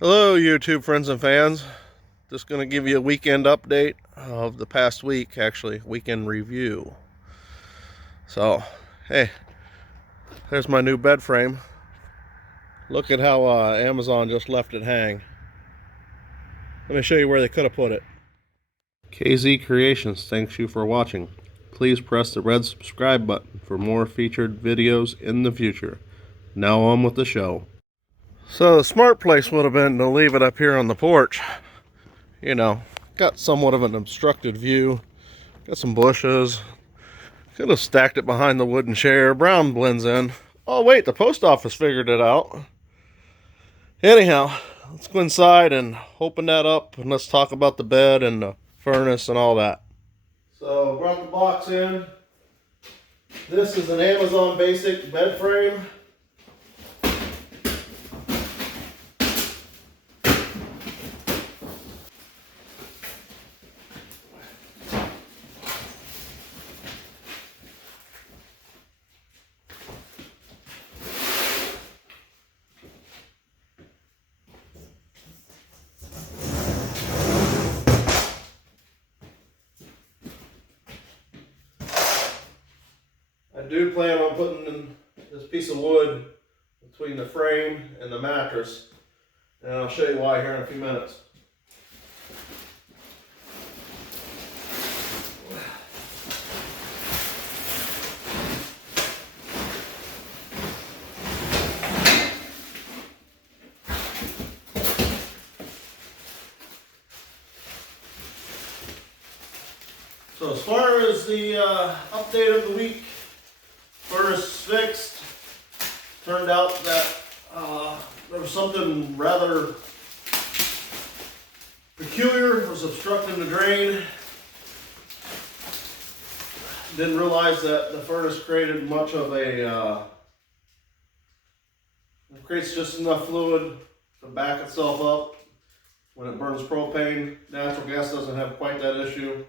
Hello, YouTube friends and fans. Just going to give you a weekend update of the past week, actually, weekend review. So, hey, there's my new bed frame. Look at how Amazon just left it hang. Let me show you where they could have put it. KZ Creations thanks you for watching. Please press the red subscribe button for more featured videos in the future. Now on with the show. So the smart place would have been to leave it up here on the porch. You know, got somewhat of an obstructed view. Got some bushes. Could have stacked it behind the wooden chair. Brown blends in. Oh wait, the post office figured it out. Anyhow, let's go inside and open that up and let's talk about the bed and the furnace and all that. So brought the box in. This is an Amazon basic bed frame. I do plan on putting this piece of wood between the frame and the mattress, and I'll show you why here in a few minutes. So as far as the update of the week, furnace fixed. Turned out that there was something rather peculiar. It was obstructing the drain. Didn't realize that the furnace created much of a, it creates just enough fluid to back itself up when it burns propane. Natural gas doesn't have quite that issue.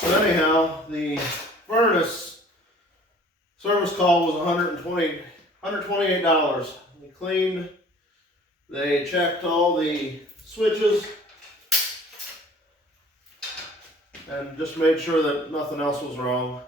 So anyhow, the furnace service call was $128. They cleaned, they checked all the switches, and just made sure that nothing else was wrong.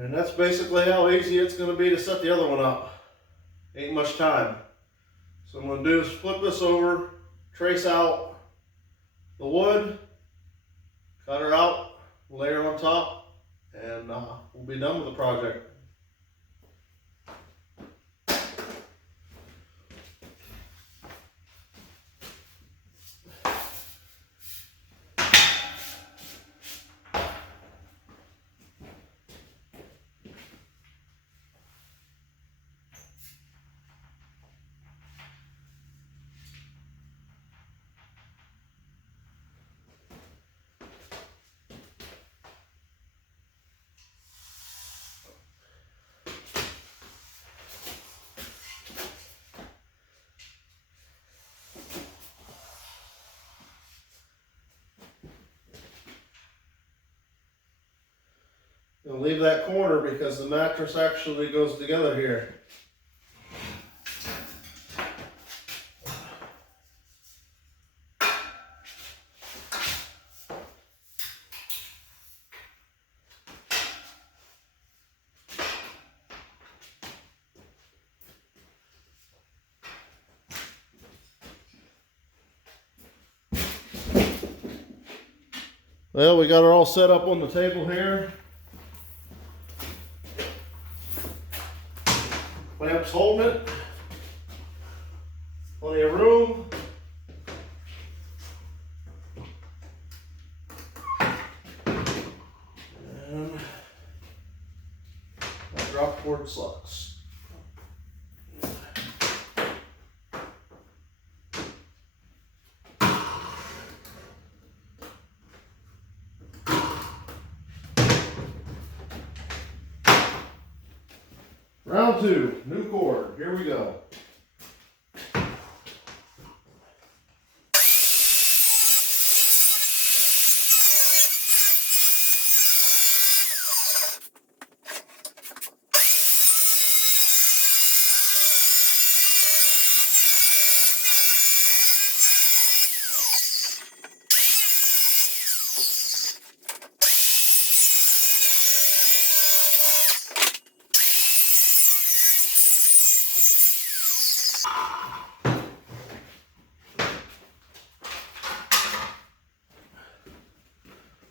And that's basically how easy it's going to be to set the other one up. Ain't much time. So what I'm going to do is flip this over, trace out the wood, cut her out, layer on top, and we'll be done with the project. Gonna leave that corner because the mattress actually goes together here. Well, we got her all set up on the table here. Lamps holding it. Plenty of room. And my drop board slugs. Round two, new cord. Here we go.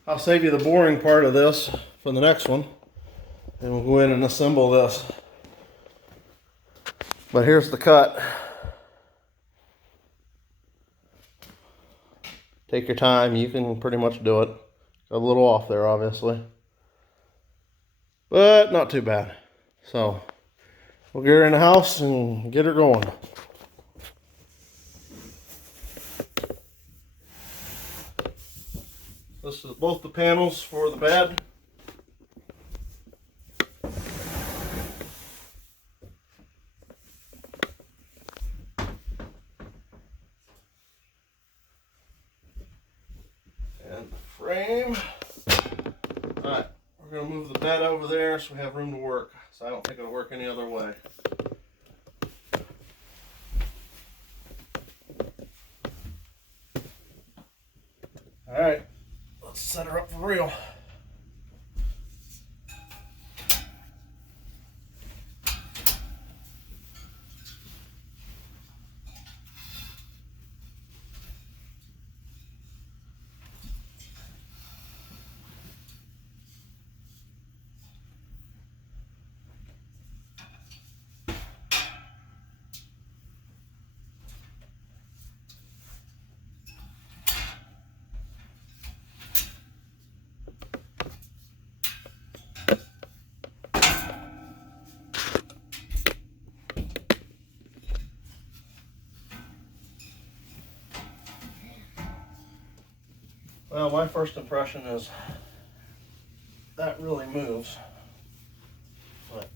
I'll save you the boring part of this for the next one, and we'll go in and assemble this. But here's the cut. Take your time, you can pretty much do it. Got a little off there, obviously, but not too bad. So we'll get her in the house and get her going. This is both the panels for the bed. And the frame. Alright, we're going to move the bed over there so we have room to work. So I don't think it'll work any other way. Alright, let's set her up for real. Well, my first impression is that really moves, but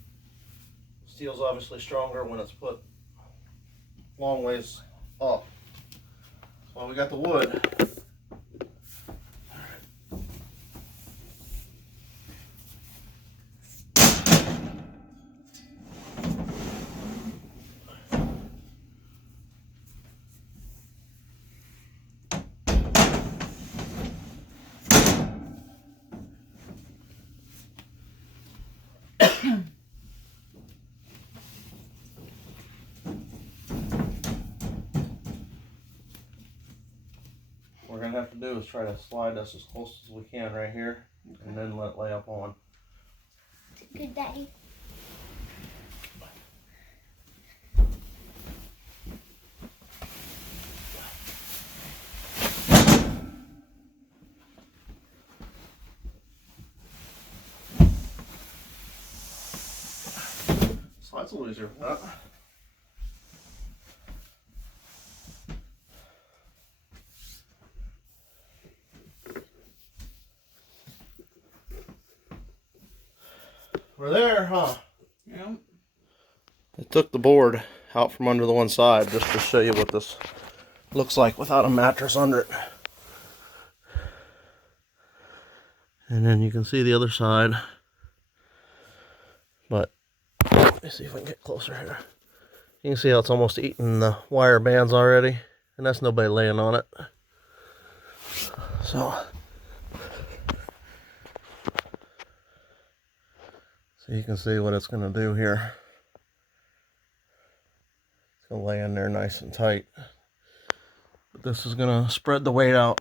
steel's obviously stronger when it's put long ways up. Well, we got the wood. What we're going to have to do is try to slide this as close as we can right here, and then let it lay up on. Good, Daddy. Slide's a little easier than that. We're there, huh? Yeah. I took the board out from under the one side just to show you what this looks like without a mattress under it. And then you can see the other side. But let me see if we can get closer here. You can see how it's almost eating the wire bands already. And that's nobody laying on it. So you can see what it's going to do here. It's going to lay in there nice and tight. But this is going to spread the weight out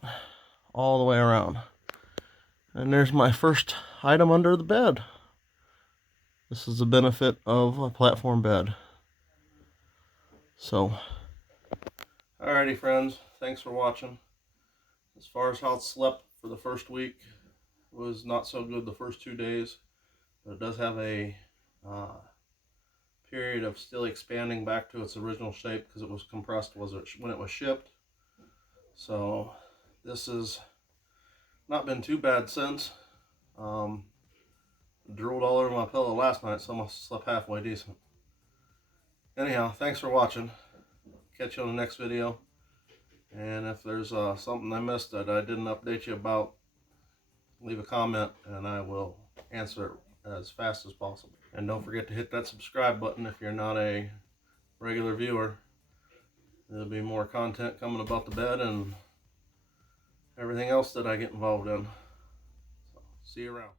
all the way around. And there's my first item under the bed. This is the benefit of a platform bed. So, alrighty friends, thanks for watching. As far as how it slept for the first week, it was not so good the first 2 days, but it does have a period of still expanding back to its original shape because it was compressed when it was shipped. So this has not been too bad since. Drooled all over my pillow last night, so I must have slept halfway decent. Anyhow, thanks for watching. Catch you on the next video. And if there's something I missed that I didn't update you about, leave a comment and I will answer it as fast as possible. And don't forget to hit that subscribe button if you're not a regular viewer. There'll be more content coming about the bed and everything else that I get involved in. So, see you around.